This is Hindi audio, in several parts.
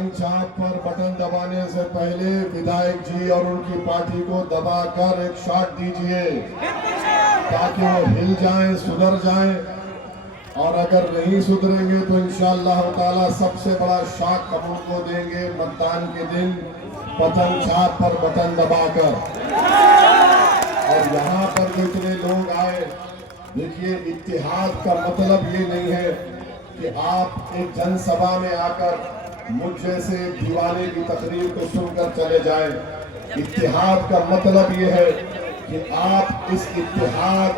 पतंग छाप पर बटन दबाने से पहले विधायक जी और उनकी पार्टी को दबाकर एक शॉट दीजिए ताकि वो हिल जाएं, सुधर जाएं। और अगर नहीं सुधरेंगे तो इंशाअल्लाह ताला सबसे बड़ा शॉक हम उनको देंगे मतदान के दिन, पतंग छाप पर बटन दबाकर। और यहाँ पर जो इतने लोग आए, देखिए इत्तेहाद का मतलब ये नहीं है कि आप एक जनसभा में आकर मुझ जैसे दीवाने की तकरीर को सुनकर चले जाएं। इत्तेहाद का मतलब ये है कि आप इस इत्तेहाद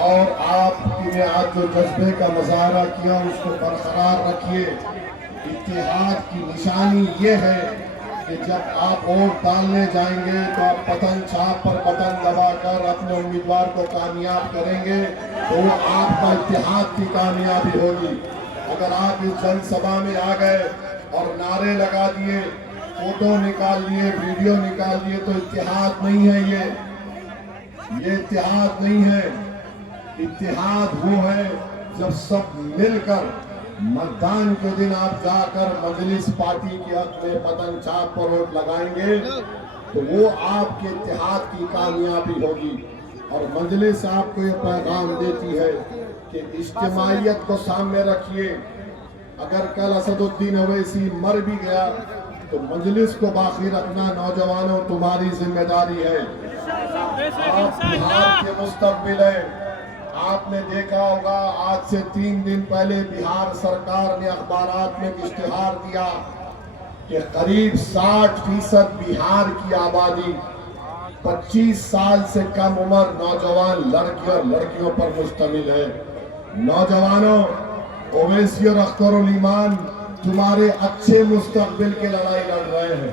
और आपने आज जो जज्बे का मुजाहरा किया उसको बरकरार रखिए। इत्तेहाद की निशानी ये है कि जब आप वोट डालने जाएंगे तो आप पतंग छाप पर बटन दबाकर अपने उम्मीदवार को कामयाब करेंगे, तो वो आपका इत्तेहाद की कामयाबी होगी। अगर आप इस जनसभा में आ गए और नारे लगा दिए, फोटो निकाल लिए, वीडियो निकाल दिए, तो इत्तेहाद नहीं है ये इत्तेहाद नहीं है। इत्तेहाद वो है जब सब मिलकर मतदान के दिन आप जाकर मजलिस पार्टी के हक में पतंग छाप पर वोट लगाएंगे, तो वो आपके इत्तेहाद की कामयाबी होगी। और मजलिस आपको ये पैगाम देती है कि इज्तिमाइयत को सामने रखिए। अगर कल असदुद्दीन अवैसी मर भी गया तो मजलिस को बाकी रखना नौजवानों तुम्हारी जिम्मेदारी है। आप बिहार के मुस्तकबिल है। आपने देखा होगा आज से 3 दिन पहले बिहार सरकार ने अखबारात में इश्तिहार दिया कि करीब 60% बिहार की आबादी 25 साल से कम उम्र नौजवान लड़की और लड़कियों पर मुश्तमिल है। नौजवानों, ओवैसी और अख्तरुल ईमान तुम्हारे अच्छे मुस्तकबिल की लड़ाई लड़ रहे हैं।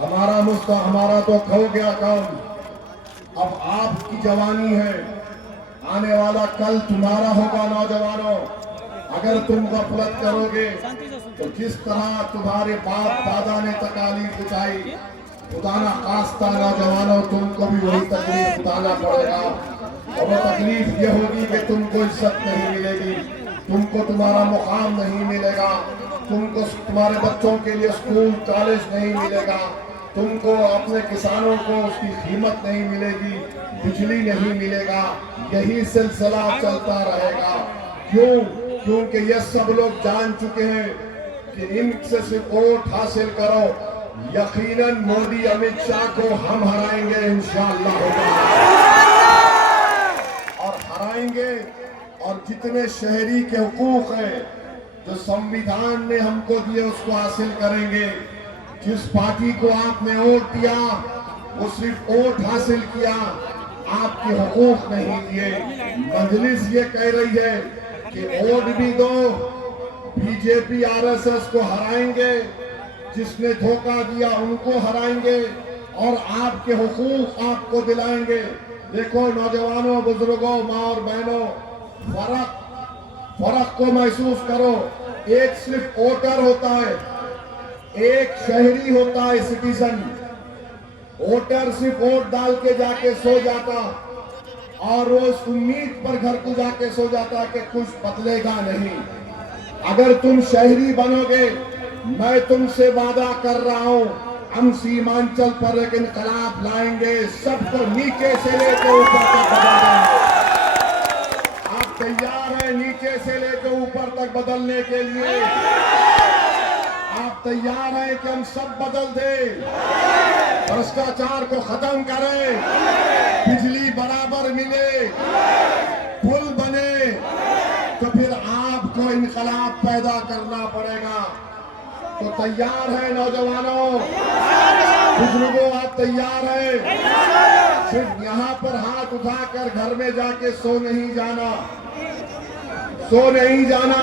हमारा तो खो गया काम, अब आपकी जवानी है, आने वाला कल तुम्हारा होगा। नौजवानों, अगर तुम गफलत करोगे तो जिस तरह तुम्हारे बाप दादा ने तकालीफ उठाई, खुदा ना खास्ता नौजवानों तुमको भी वही तकलीफ उठाना पड़ेगा। और वो तकलीफ ये होगी कि तुमको इज्जत नहीं मिलेगी, तुमको तुम्हारा मुकाम नहीं मिलेगा, तुमको तुम्हारे बच्चों के लिए स्कूल कॉलेज नहीं मिलेगा, तुमको अपने किसानों को उसकी कीमत नहीं मिलेगी, बिजली नहीं मिलेगा। यही सिलसिला चलता रहेगा। क्यों? क्योंकि ये सब लोग जान चुके हैं कि इनसे सिर्फ वोट हासिल करो, यकीनन मोदी अमित शाह को हम हराएंगे इंशाअल्लाह और हराएंगे। और जितने शहरी के हुकूक हैं जो संविधान ने हमको दिए उसको हासिल करेंगे। जिस पार्टी को आपने वोट दिया वो सिर्फ वोट हासिल किया, आपके हुकूक नहीं दिए। मजलिस ये कह रही है कि वोट भी दो, बीजेपी आरएसएस को हराएंगे, जिसने धोखा दिया उनको हराएंगे और आपके हुकूक आपको दिलाएंगे। देखो नौजवानों, बुजुर्गों, माँ और बहनों, फर्क को महसूस करो। एक सिर्फ वोटर होता है, एक शहरी होता है सिटीजन। वोटर सिर्फ वोट डाल के जाके सो जाता और वो इस उम्मीद पर घर को जाके सो जाता कि कुछ बदलेगा नहीं। अगर तुम शहरी बनोगे, मैं तुमसे वादा कर रहा हूं, हम सीमांचल पर एक इनकलाब लाएंगे, सबको नीचे से लेकर ऊपर तक बदल देंगे। आप तैयार हैं नीचे से लेकर ऊपर तक बदलने के लिए? आप तैयार हैं कि हम सब बदल दें, भ्रष्टाचार को खत्म करें, बिजली बराबर मिले, पुल बने, तो फिर आपको इनकलाब पैदा करना पड़ेगा। तो तैयार है नौजवानों, बुजुर्गों, आप तैयार हैं? सिर्फ यहाँ पर हाथ उठाकर घर में जाके सो नहीं जाना।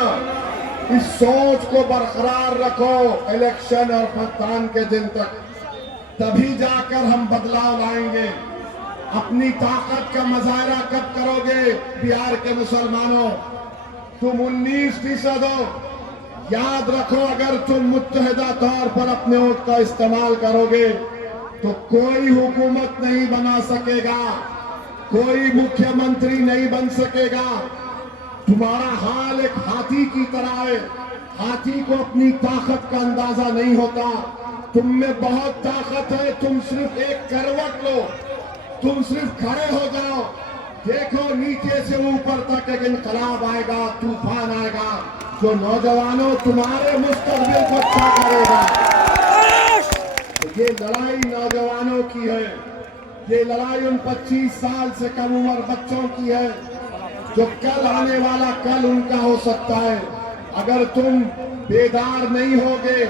इस सोच को बरकरार रखो इलेक्शन और मतदान के दिन तक, तभी जाकर हम बदलाव लाएंगे। अपनी ताकत का मुजाहरा कब करोगे बिहार के मुसलमानों? तुम 19% हो। याद रखो, अगर तुम मुत्तहिदा तौर पर अपने वोट का इस्तेमाल करोगे तो कोई हुकूमत नहीं बना सकेगा, कोई मुख्यमंत्री नहीं बन सकेगा। तुम्हारा हाल एक हाथी की तरह है। हाथी को अपनी ताकत का अंदाजा नहीं होता। तुम में बहुत ताकत है, तुम सिर्फ एक करवट लो, तुम सिर्फ खड़े हो जाओ, देखो नीचे से ऊपर तक एक इनकलाब आएगा, तूफान आएगा जो नौजवानों तुम्हारे मुस्तकबिल को अच्छा करेगा। तो ये लड़ाई नौजवानों की है, ये लड़ाई उन 25 साल से कम उम्र बच्चों की है जो कल आने वाला कल उनका हो सकता है। अगर तुम बेदार नहीं होगे,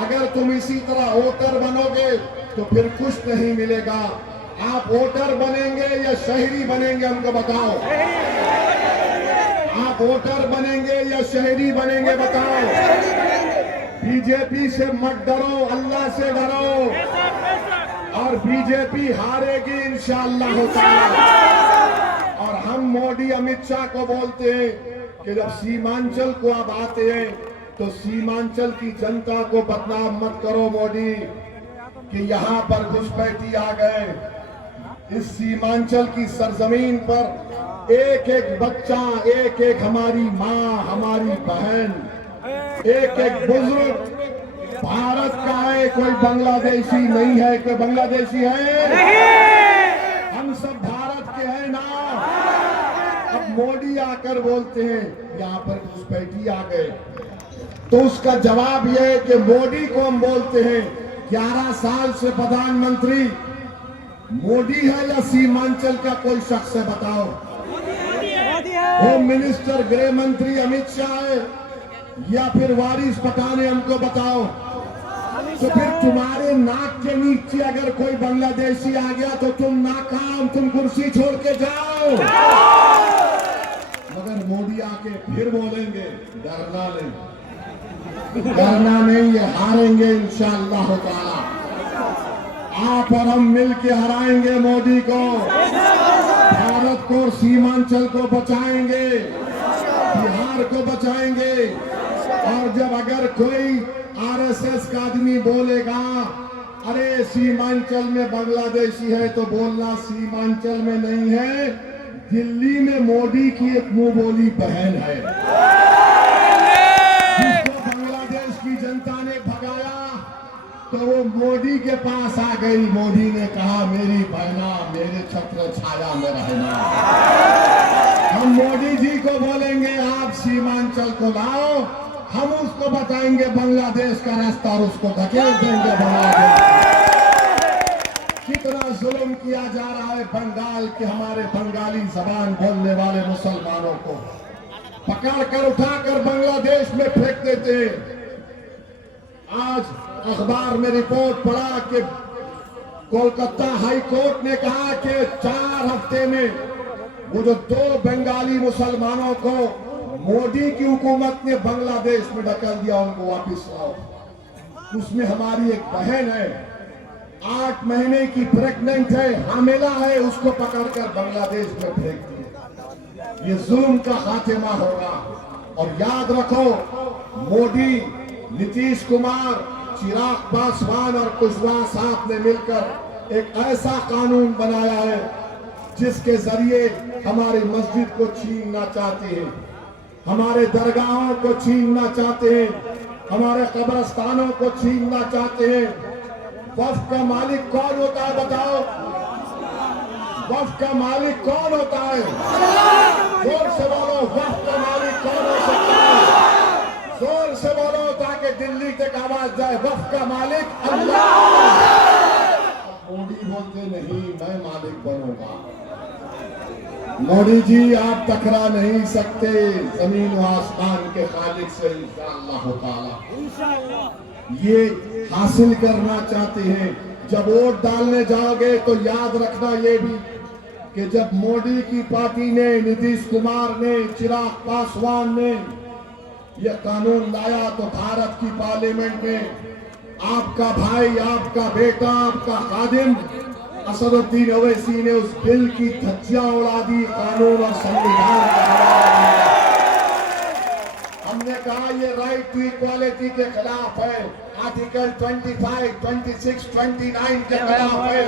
अगर तुम इसी तरह वोटर बनोगे तो फिर कुछ नहीं मिलेगा। आप वोटर बनेंगे या शहरी बनेंगे, हमको बताओ। आप वोटर बनेंगे या शहरी बनेंगे, बताओ। बीजेपी से मत डरो, अल्लाह से डरो, और बीजेपी हारेगी इंशाअल्लाह ताला। और हम मोदी अमित शाह को बोलते हैं कि जब सीमांचल को आप आते हैं तो सीमांचल की जनता को बदनाम मत करो मोदी कि यहाँ पर घुसपैठी आ गए। इस सीमांचल की सरजमीन पर एक एक बच्चा, एक एक हमारी माँ, हमारी बहन, एक एक बुजुर्ग भारत का है, कोई बांग्लादेशी नहीं है। कोई बांग्लादेशी है? हम सब भारत के हैं ना। अब मोदी आकर बोलते हैं यहाँ पर घुसपैठी आ गए, तो उसका जवाब यह है कि मोदी को हम बोलते हैं 11 साल से प्रधानमंत्री मोदी है या सीमांचल का कोई शख्स है, बताओ। होम मिनिस्टर, गृह मंत्री अमित शाह है या फिर वारिस पठान है, हमको बताओ। तो फिर तुम्हारे नाक के नीचे अगर कोई बांग्लादेशी आ गया तो तुम नाकाम, तुम कुर्सी छोड़ के जाओ। मगर मोदी आके फिर बोलेंगे डरना नहीं, डरना नहीं, ये हारेंगे इंशाअल्लाह ताला। आप और हम मिल के हराएंगे मोदी को, भारत को और सीमांचल को बचाएंगे, बिहार को बचाएंगे। और जब अगर कोई आरएसएस का आदमी बोलेगा अरे सीमांचल में बांग्लादेशी है, तो बोलना सीमांचल में नहीं है, दिल्ली में मोदी की एक मुंह बोली बहन है जिसको बांग्लादेश की जनता ने भगाया, तो वो मोदी के पास आ गई। मोदी ने कहा मेरी बहना मेरे छत्र छाया में रहना। हम मोदी जी को बोलेंगे आप सीमांचल को लाओ, हम उसको बताएंगे बांग्लादेश का रास्ता और उसको धकेल देंगे बांग्लादेश। कितना जुल्म किया जा रहा है बंगाल के हमारे बंगाली जबान बोलने वाले मुसलमानों को पकड़कर उठाकर बांग्लादेश में फेंक देते। आज अखबार में रिपोर्ट पढ़ा कि कोलकाता हाई कोर्ट ने कहा कि 4 हफ्ते में वो जो 2 बंगाली मुसलमानों को मोदी की हुकूमत ने बांग्लादेश में ढकेल दिया, उनको वापस लाओ। उसमें हमारी एक बहन है, 8 महीने की प्रेग्नेंट है, हामिला है, उसको पकड़कर बांग्लादेश में फेंक दिया। ये जुल्म का खात्मा होगा। और याद रखो, मोदी, नीतीश कुमार, चिराग पासवान और कुशवाहा साहब ने मिलकर एक ऐसा कानून बनाया है जिसके जरिए हमारी मस्जिद को छीनना चाहते हैं, हमारे दरगाहों को छीनना चाहते हैं, हमारे कब्रिस्तानों को छीनना चाहते हैं। वक्फ का मालिक कौन होता है, बताओ? वक्फ का मालिक कौन होता है? जोर से बोलो, वक्फ का मालिक कौन हो सकता है? जोर से बोलो ताकि दिल्ली तक आवाज जाए, वक्फ का मालिक अल्लाह। मोदी बोलते नहीं मैं मालिक बनूंगा। मोदी जी आप टकरा नहीं सकते जमीन व आसमान के खालिक से इंशाअल्लाह ताला। ये हासिल करना चाहते हैं। जब वोट डालने जाओगे तो याद रखना ये भी कि जब मोदी की पार्टी ने, नीतीश कुमार ने, चिराग पासवान ने यह कानून लाया तो भारत की पार्लियामेंट में आपका भाई, आपका बेटा, आपका खादिम असदुद्दीन ओवैसी ने उस बिल की धज्जियां उड़ा दी, कानून और संविधान का हवाला दिया। हमने कहा ये राइट टू इक्वालिटी के खिलाफ है, आर्टिकल 25, 26, 29 के खिलाफ है,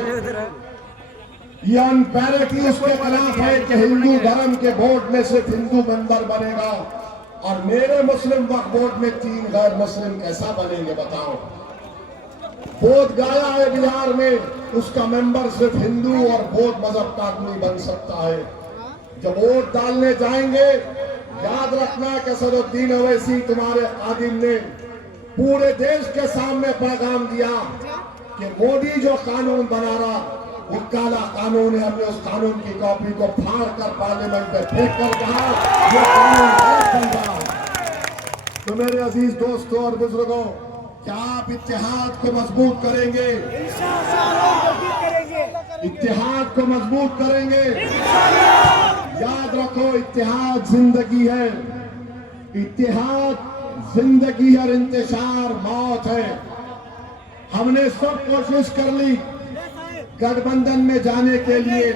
ये अनपैरिटी उसके खिलाफ है कि हिंदू धर्म के बोर्ड में सिर्फ हिंदू मेंबर बनेगा और मेरे मुस्लिम वक्फ बोर्ड में 3 गैर मुस्लिम कैसा बनेंगे बताओ। बोध गया है बिहार में, उसका मेंबर सिर्फ हिंदू और बौद्ध मजहब का आदमी बन सकता है। जब वोट डालने जाएंगे याद रखना कि सदुद्दीन ओवैसी तुम्हारे आदिम ने पूरे देश के सामने पैगाम दिया कि मोदी जो कानून बना रहा वो काला कानून है। हमने उस कानून की कॉपी को फाड़ कर पार्लियामेंट में फेंक कर कहा ये कानून गलत बन रहा है। तो मेरे अजीज दोस्तों और बुजुर्गों, क्या आप इत्तेहाद को मजबूत करेंगे? इत्तेहाद को मजबूत करेंगे। याद रखो, इत्तेहाद जिंदगी है, इत्तेहाद जिंदगी और इंतशार मौत है। हमने सब कोशिश कर ली गठबंधन में जाने के लिए,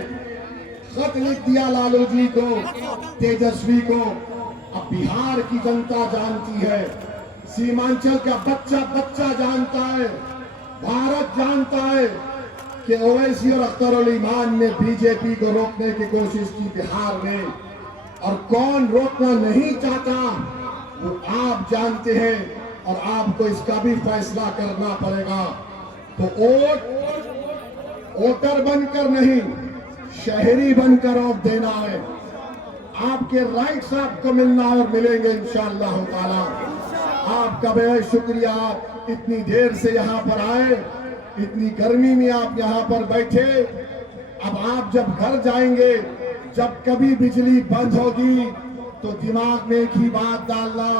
खत लिख दिया लालू जी को, तेजस्वी को। अब बिहार की जनता जानती है, सीमांचल का बच्चा बच्चा जानता है, भारत जानता है कि ओवैसी और अख्तर उल ईमान ने बीजेपी को रोकने की कोशिश की बिहार में, और कौन रोकना नहीं चाहता वो आप जानते हैं, और आपको इसका भी फैसला करना पड़ेगा। तो वोटर बनकर नहीं, शहरी बनकर वोट देना है। आपके राइट्स आपको मिलना है और मिलेंगे इंशाअल्लाह ताला। आपका बेहद शुक्रिया, इतनी देर से यहाँ पर आए, इतनी गर्मी में आप यहाँ पर बैठे। अब आप जब घर जाएंगे, जब कभी बिजली बंद होगी तो दिमाग में एक ही बात डालना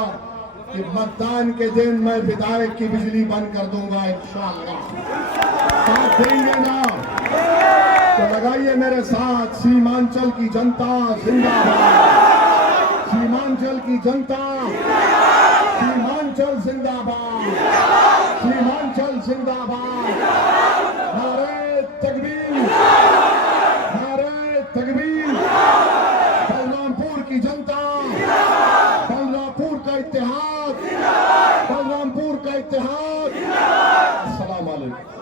कि मतदान के दिन मैं विधायक की बिजली बंद कर दूंगा इंशाअल्लाह। साथ देंगे ना? तो लगाइए मेरे साथ, सीमांचल की जनता जिंदाबाद, सीमांचल की जनता, सीमांचल जिंदाबाद, सीमांचल जिंदाबाद। नारे तकबीर, नारे तकबीर। बलरामपुर की जनता, बलरामपुर का इत्तेहाद, बलरामपुर का इत्तेहाद। अस्सलाम वालेकुम।